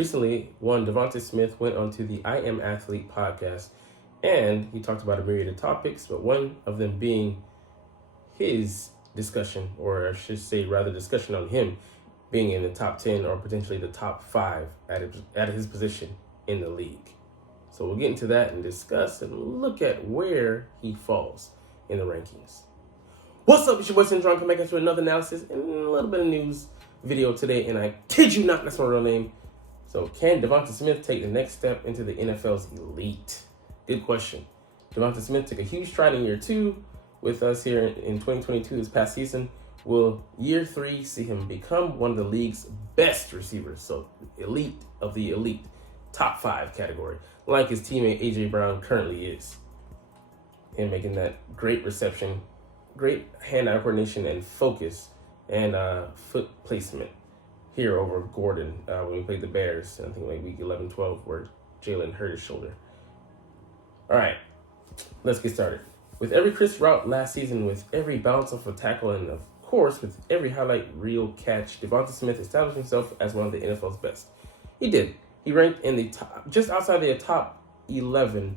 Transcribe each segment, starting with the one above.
Recently, one Devonta Smith went onto the I Am Athlete podcast, and he talked about a myriad of topics, but one of them being his discussion, or I should say, rather, discussion on him being in the top 10 or potentially the top 5 at his position in the league. So we'll get into that and discuss and look at where he falls in the rankings. What's up, it's your boy Cintron, coming back to another analysis and a little bit of news video today, and I kid you not, that's my real name. So can Devonta Smith take the next step into the NFL's elite? Good question. Devonta Smith took a huge stride in year 2 with us here in 2022 this past season. Will year 3 see him become one of the league's best receivers? So elite of the elite, top 5 category, like his teammate A.J. Brown currently is. Him making that great reception, great hand-eye coordination and focus and foot placement here over Gordon when we played the Bears, I think like week 11, 12, where Jalen hurt his shoulder. All right, let's get started. With every crisp route last season, with every bounce off a tackle, and of course, with every highlight reel catch, Devonta Smith established himself as one of the NFL's best. He did. He ranked in the top, just outside the top 11,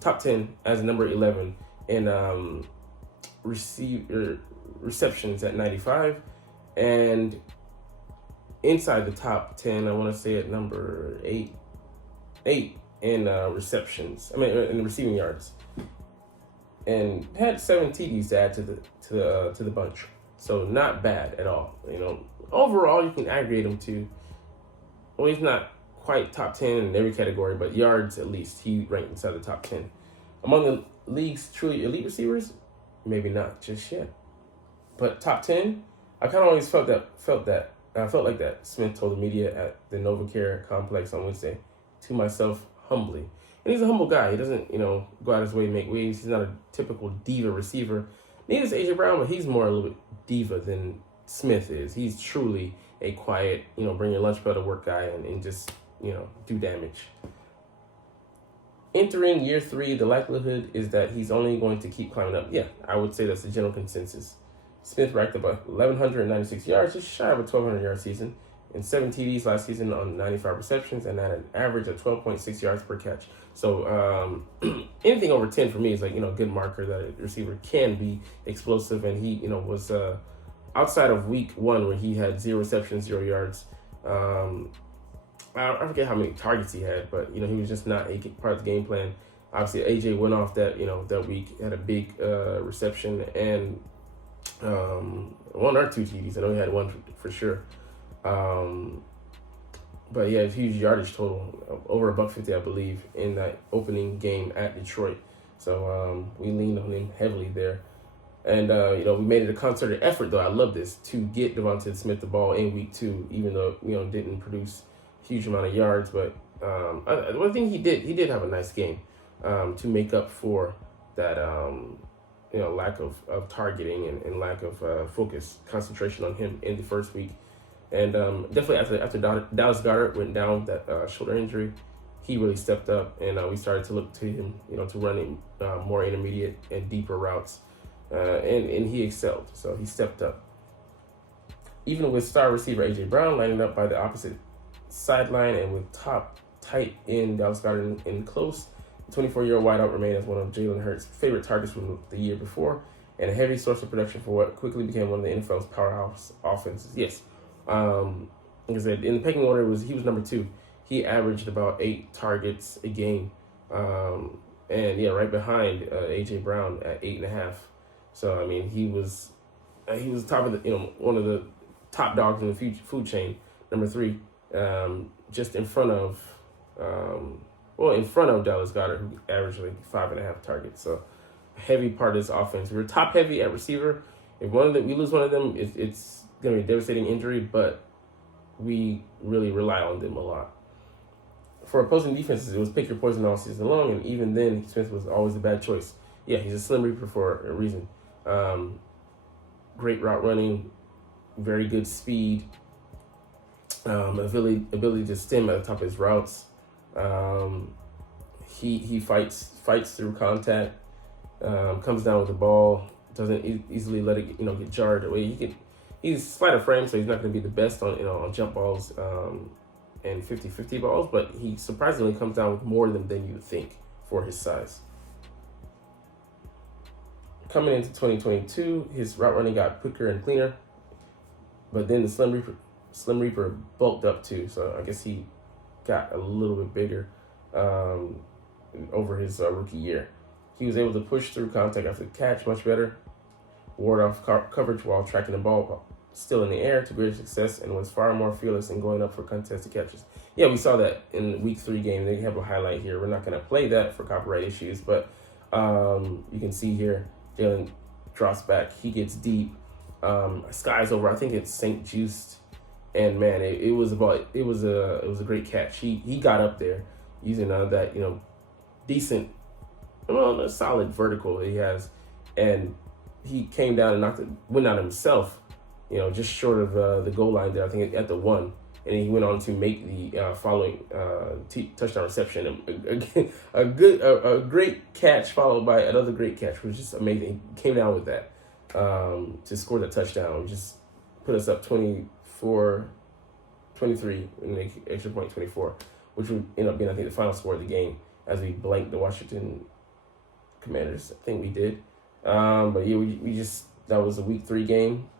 top 10 as number 11 in receptions at 95, and inside the top 10, I want to say at number 8 in receptions. In receiving yards, and had 7 TDs to add to the bunch. So not bad at all. Overall, you can aggregate him to. Well, he's not quite top 10 in every category, but yards at least he ranked inside the top 10. Among the league's truly elite receivers, maybe not just yet, but top 10. I kind of always felt like that. Smith told the media at the NovaCare complex on Wednesday, to myself humbly. And he's a humble guy. He doesn't, go out his way to make waves. He's not a typical diva receiver. Neither is A.J. Brown, but he's more a little bit diva than Smith is. He's truly a quiet, bring your lunch pail to work guy and just, do damage. Entering year 3, the likelihood is that he's only going to keep climbing up. Yeah, I would say that's the general consensus. Smith racked up 1,196 yards, just shy of a 1,200-yard season, and 7 TDs last season on 95 receptions, and at an average of 12.6 yards per catch. So anything over 10 for me is like, good marker that a receiver can be explosive. And he, was outside of week 1 where he had 0 receptions, 0 yards. I forget how many targets he had, but, he was just not a part of the game plan. Obviously, AJ went off that, that week, had a big reception and 1 or 2 TDs. I know he had 1 for sure. But yeah, huge yardage total, over $150, I believe, in that opening game at Detroit. So we leaned on him heavily there. And, we made it a concerted effort, though. I love this, to get Devonta Smith the ball in week 2, even though, didn't produce a huge amount of yards. But one thing he did have a nice game to make up for that, lack of targeting and lack of focus, concentration on him in the first week. And definitely after Dallas Goedert went down that shoulder injury, he really stepped up, and we started to look to him, to run more intermediate and deeper routes, and he excelled. So he stepped up. Even with star receiver A.J. Brown lining up by the opposite sideline, and with top tight end Dallas Goedert in close, the 24-year-old wideout remained as one of Jalen Hurts' favorite targets from the year before, and a heavy source of production for what quickly became one of the NFL's powerhouse offenses. Yes. Like I said, in the pecking order, he was number 2. He averaged about 8 targets a game, and right behind A.J. Brown at 8.5. So he was top of the one of the top dogs in the food chain, number 3, just in front of Dallas Goedert, who averaged like 5.5 targets. So a heavy part of this offense. We're top heavy at receiver. If we lose one of them, it's going to be a devastating injury, but we really rely on them a lot. For opposing defenses, it was pick your poison all season long, and even then, Smith was always a bad choice. Yeah, he's a slim reaper for a reason. Great route running, very good speed, ability to stem at the top of his routes. He fights through contact, comes down with the ball, doesn't easily let it get jarred away. He's slight of frame, so he's not going to be the best on on jump balls. and 50-50 balls, but he surprisingly comes down with more than you would think for his size. Coming into 2022, his route running got quicker and cleaner, but then the Slim Reaper bulked up too, so I guess he got a little bit bigger over his rookie year. He was able to push through contact after the catch much better, ward off coverage while tracking the ball still in the air to greater success, and was far more fearless in going up for contested catches. Yeah, we saw that in the Week 3 game. They have a highlight here. We're not going to play that for copyright issues, but you can see here, Jalen drops back. He gets deep. Skies over. I think it's St. Just, and man, it was a great catch. He got up there using that decent, well, a solid vertical that he has, and he came down and went out himself, just short of the goal line there, I think at the 1. And he went on to make the following touchdown reception. A great catch followed by another great catch, which is just amazing. He came down with that to score the touchdown. Just put us up 24-23 in the extra point 24, which would end up being, I think, the final score of the game as we blanked the Washington Commanders. I think we did. But yeah, we just, that was a Week 3 game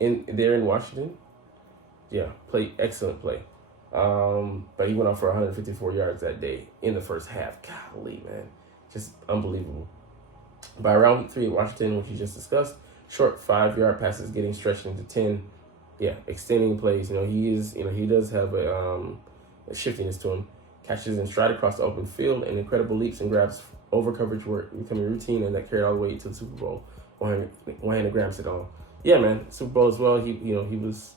there in Washington. Yeah, excellent play. But he went off for 154 yards that day in the first half. Golly, man, just unbelievable. By around Week 3 at Washington, which you just discussed, short 5-yard passes getting stretched into 10. Yeah, extending plays. He does have a shiftiness to him. Catches in stride across the open field, and incredible leaps and grabs over coverage were becoming routine, and that carried all the way to the Super Bowl. One-handed grabs it all. Yeah, man, Super Bowl as well. He was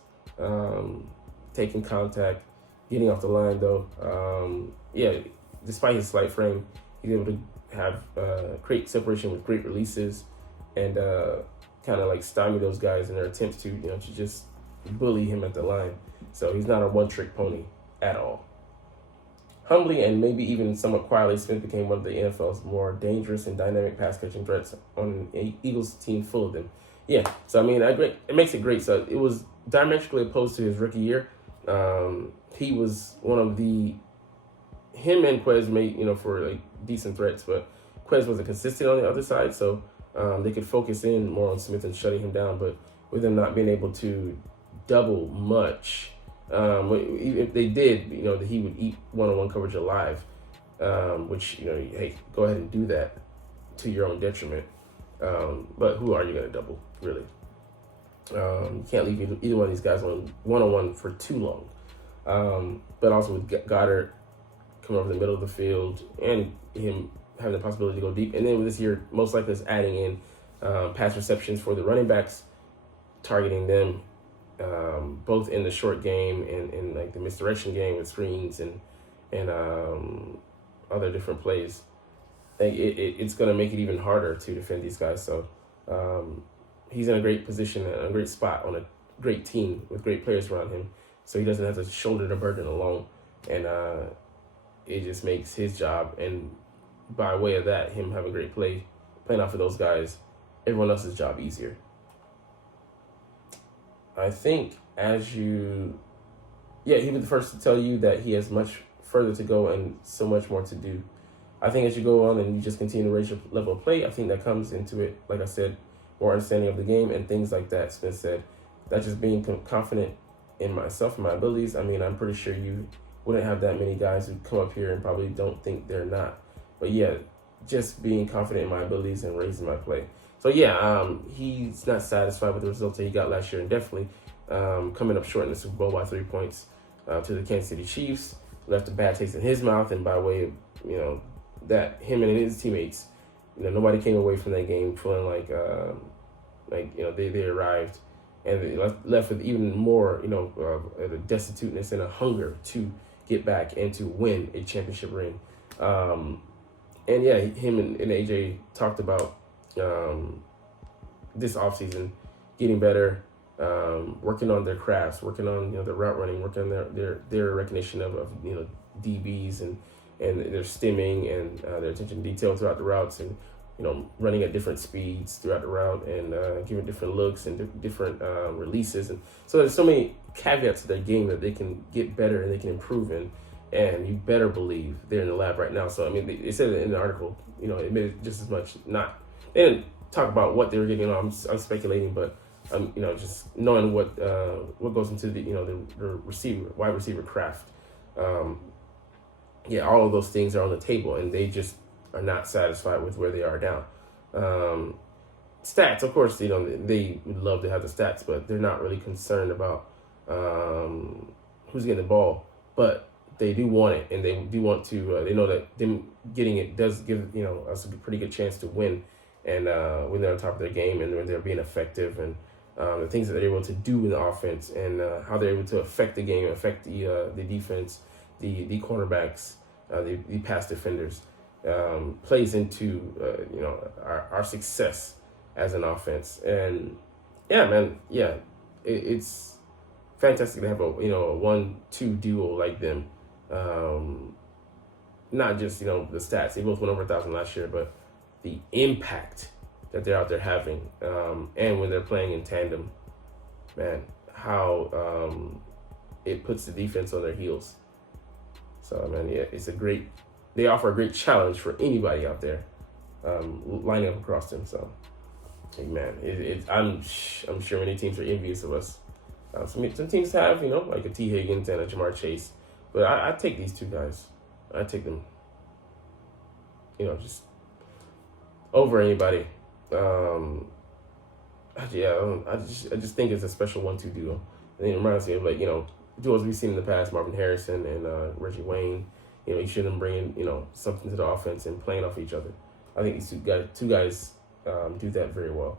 taking contact, getting off the line though. Despite his slight frame, he's able to have create separation with great releases, and kind of like stymie those guys in their attempts to just bully him at the line. So he's not a one-trick pony at all. Humbly and maybe even somewhat quietly, Smith became one of the NFL's more dangerous and dynamic pass-catching threats on an Eagles team full of them. Yeah, so I mean, it makes it great. So it was diametrically opposed to his rookie year. He was one of him and Quez made, for like decent threats, but Quez wasn't consistent on the other side, so they could focus in more on Smith and shutting him down. But with him not being able to double much, if they did, he would eat one-on-one coverage alive, which, hey, go ahead and do that to your own detriment. But who are you going to double, really? You can't leave either one of these guys on one-on-one for too long. But also with Goddard coming over the middle of the field and him having the possibility to go deep. And then with this year, most likely is adding in pass receptions for the running backs, targeting them both in the short game and in like the misdirection game with screens and other different plays. It's going to make it even harder to defend these guys. So he's in a great position, a great spot on a great team with great players around him. So he doesn't have to shoulder the burden alone. And it just makes his job, and by way of that, him having great playing off of those guys, everyone else's job easier. I think he was the first to tell you that he has much further to go and so much more to do. I think as you go on and you just continue to raise your level of play, I think that comes into it, like I said, more understanding of the game and things like that. Smith said, that just being confident in myself and my abilities. I mean, I'm pretty sure you wouldn't have that many guys who come up here and probably don't think they're not. But yeah, just being confident in my abilities and raising my play. So yeah, he's not satisfied with the results that he got last year, and definitely coming up short in the Super Bowl by 3 points to the Kansas City Chiefs left a bad taste in his mouth, and by way of that him and his teammates, nobody came away from that game feeling like they arrived, and they left with even more a destituteness and a hunger to get back and to win a championship ring. And yeah, him and AJ talked about this offseason getting better, working on their crafts, working on their route running, working on their recognition of DBs and their stimming and their attention to detail throughout the routes, and running at different speeds throughout the route and giving different looks and different releases. And so there's so many caveats to their game that they can get better and they can improve in. And you better believe they're in the lab right now. So, I mean, they said it in the article, it made it just as much they didn't talk about what they were getting on. I'm speculating, but, just knowing what goes into the wide receiver craft. All of those things are on the table, and they just are not satisfied with where they are now. Stats, of course, they would love to have the stats, but they're not really concerned about who's getting the ball. But they do want it, and they do want to. They know that them getting it does give us a pretty good chance to win, and when they're on top of their game and when they're being effective, and the things that they're able to do in the offense, and how they're able to affect the game, affect the defense, the cornerbacks, the pass defenders, plays into our success as an offense. And it's fantastic to have a 1-2 duo like them. Not just the stats. They both went over 1,000 last year, but the impact that they're out there having, and when they're playing in tandem, man, how it puts the defense on their heels. So, man, they offer a great challenge for anybody out there lining up across them. So, hey, man, I'm sure many teams are envious of us. Some teams have, like a T. Higgins and a Jamar Chase. But I take these two guys. I take them, just over anybody. I just think it's a special 1-2 duo. And it reminds me of duos we've seen in the past, Marvin Harrison and Reggie Wayne. You should them bringing something to the offense and playing off each other. I think these two guys do that very well.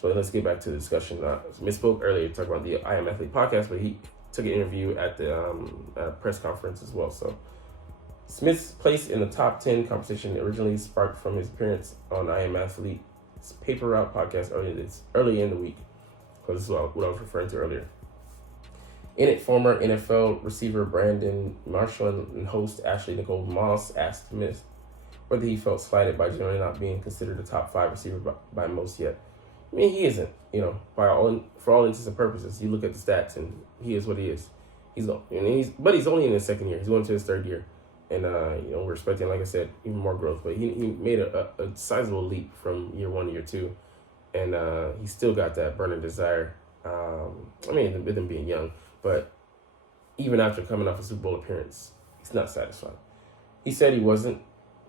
So let's get back to the discussion. Misspoke earlier talking about the I Am Athlete podcast, but he took an interview at the at a press conference as well. So Smith's place in the top 10 conversation originally sparked from his appearance on I Am Athlete's Paper Route podcast early in the week. Because this is what I was referring to earlier. In it, former NFL receiver Brandon Marshall and host Ashley Nicole Moss asked Smith whether he felt slighted by generally not being considered a top 5 receiver by most yet. I mean, he isn't, for all intents and purposes. You look at the stats, and he is what he is. But he's only in his second year. He's going to his third year, and we're expecting, like I said, even more growth. But he made a sizable leap from year 1 to year 2, and he still got that burning desire. With him being young, but even after coming off a Super Bowl appearance, he's not satisfied. He said he wasn't,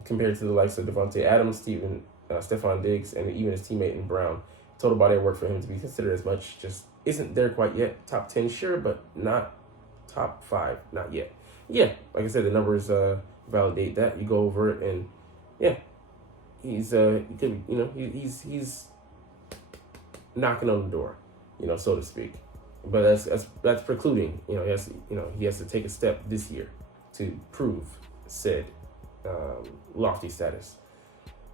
compared to the likes of Devonta Adams, Stephon Diggs, and even his teammate in Brown. Total body of work for him to be considered as much just isn't there quite yet. Top 10, sure, but not top 5, not yet. Yeah, like I said, the numbers validate that. You go over it, and he's he's knocking on the door, so to speak. But that's precluding. He has to take a step this year to prove said lofty status.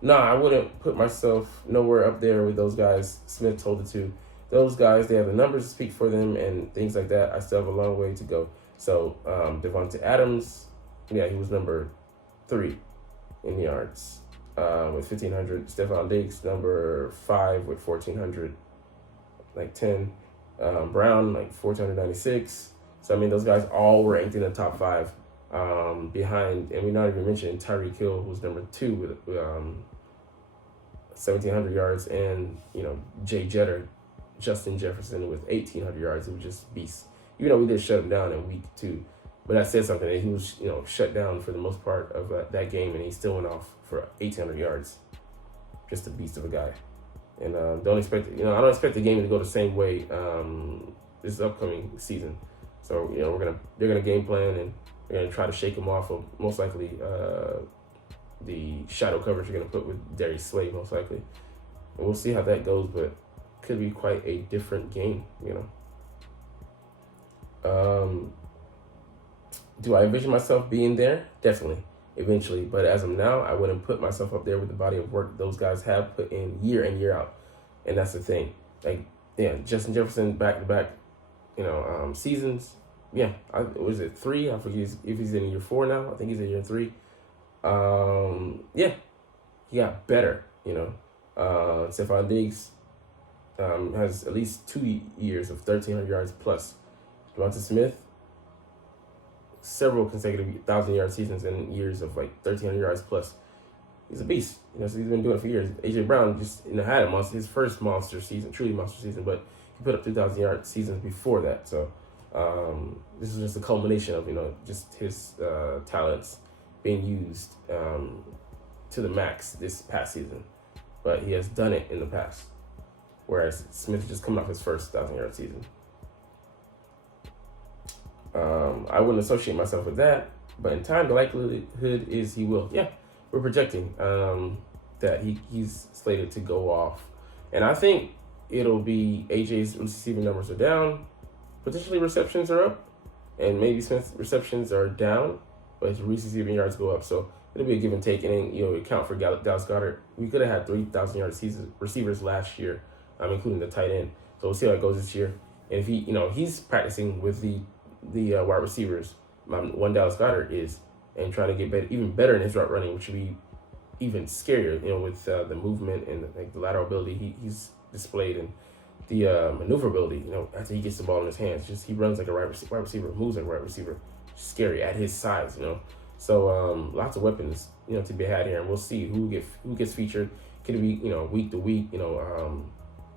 I wouldn't put myself nowhere up there with those guys. Smith told the two. Those guys, they have the numbers to speak for them and things like that. I still have a long way to go. So, Devonta Adams, he was number 3 in yards with 1,500. Stephon Diggs, number 5 with 1,400, 10. Brown, 1,496. So, those guys all were ranked in the top 5 behind, and we're not even mentioning Tyreek Hill, who's number 2 with 1,700 yards, and, Jay Jetter, Justin Jefferson with 1,800 yards. It was just beasts. We did shut him down in week 2, but that said something. He was, shut down for the most part of that game, and he still went off for 1,800 yards. Just a beast of a guy. And I don't expect the game to go the same way this upcoming season. So they're gonna game plan, and they're gonna try to shake him off of most likely the shadow coverage you're gonna put with Darius Slay most likely, and we'll see how that goes. But could be quite a different game, Do I envision myself being there? Definitely, eventually. But as of now, I wouldn't put myself up there with the body of work those guys have put in year in, year out. And that's the thing. Justin Jefferson back-to-back, seasons. Was it 3? I forget if he's in year 4 now. I think he's in year 3. He got better You know, Stephon Diggs has at least 2 years of 1,300 yards plus. Devonta Smith, several consecutive 1,000-yard seasons and years of like 1,300 yards plus. He's a beast. You know, so he's been doing it for years. AJ Brown just had a monster, his first monster season, truly monster season, but he put up 2,000-yard seasons before that. So this is just a culmination of just his talents being used to the max this past season. But he has done it in the past, whereas Smith just coming off his first 1,000-yard season. I wouldn't associate myself with that, but in time, the likelihood is he will. Yeah, we're projecting that he's slated to go off. And I think it'll be AJ's receiving numbers are down, potentially receptions are up, and maybe Smith's receptions are down, but his receiving yards go up. So it'll be a give and take. And then, account for Dallas Goedert. We could have had 3,000-yard receivers last year, including the tight end. So we'll see how it goes this year. And if he's practicing with the wide receivers, one Dallas Goedert is, and trying to get even better in his route running, which would be even scarier, with the movement and the lateral ability he's displayed, and the maneuverability, after he gets the ball in his hands. Just he runs like a wide receiver, moves like a wide receiver. Scary at his size, So lots of weapons, to be had here, and we'll see who gets featured. Could it be, week to week,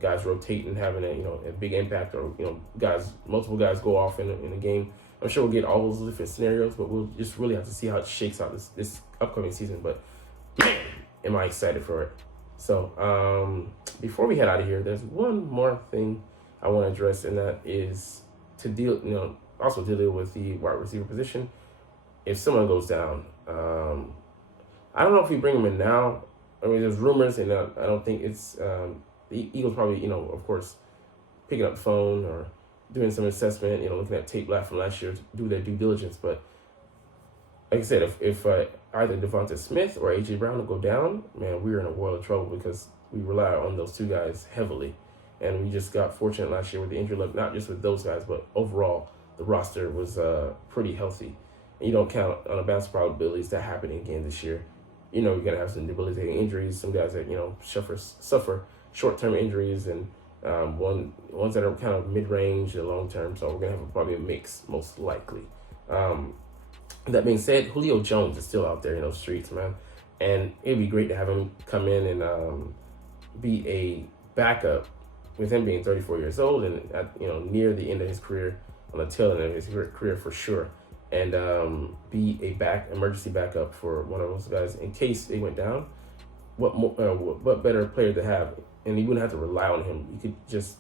guys rotating, having a big impact, or multiple guys go off in a game. I'm sure we'll get all those different scenarios, but we'll just really have to see how it shakes out this upcoming season. But man, am I excited for it. So before we head out of here, there's one more thing I want to address, and that is to deal with the wide receiver position. If someone goes down, I don't know if we bring him in now. I mean, there's rumors, and I don't think it's the Eagles probably, of course, picking up the phone or doing some assessment, looking at tape from last year to do their due diligence. But like I said, if either Devonta Smith or AJ Brown will go down, man, we're in a world of trouble, because we rely on those two guys heavily. And we just got fortunate last year with the injury luck, not just with those guys, but overall the roster was pretty healthy. And you don't count on a bounce probabilities that happening again this year. You're going to have some debilitating injuries, some guys that, suffer short-term injuries, and ones that are kind of mid-range and long-term. So we're going to have probably a mix, most likely. That being said, Julio Jones is still out there in those streets, man. And it'd be great to have him come in and be a backup, with him being 34 years old and near the end of his career, on the tail end of his career for sure. And be a emergency backup for one of those guys in case they went down. What better player to have? And you wouldn't have to rely on him. You could just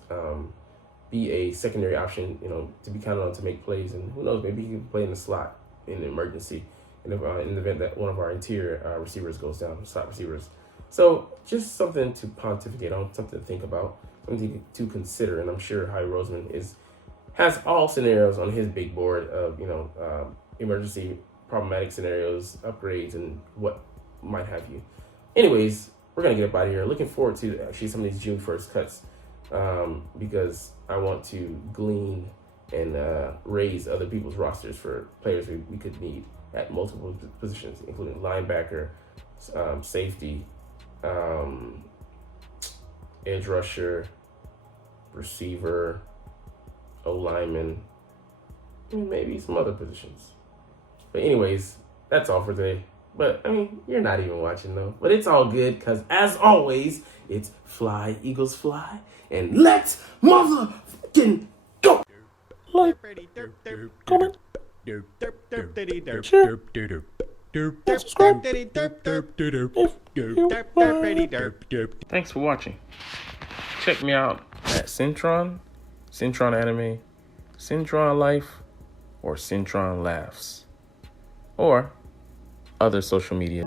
be a secondary option, to be counted on to make plays. And who knows, maybe he can play in the slot in an emergency, in the event that one of our interior receivers goes down, slot receivers. So just something to pontificate on, something to think about, something to consider. And I'm sure Howie Roseman has all scenarios on his big board of, emergency problematic scenarios, upgrades, and what might have you. Anyways, we're going to get up out of here. Looking forward to actually some of these June 1st cuts, because I want to glean and raise other people's rosters for players we could need at multiple positions, including linebacker, safety, edge rusher, receiver, O-lineman, and maybe some other positions. But anyways, that's all for today. But, you're not even watching, though. But it's all good, because, as always, it's fly, Eagles fly, and let's motherfucking go! Like, comment, share, subscribe if you want. Thanks for watching. Check me out at Cintron, Cintron Anime, Cintron Life, or Cintron Laughs, or other social media.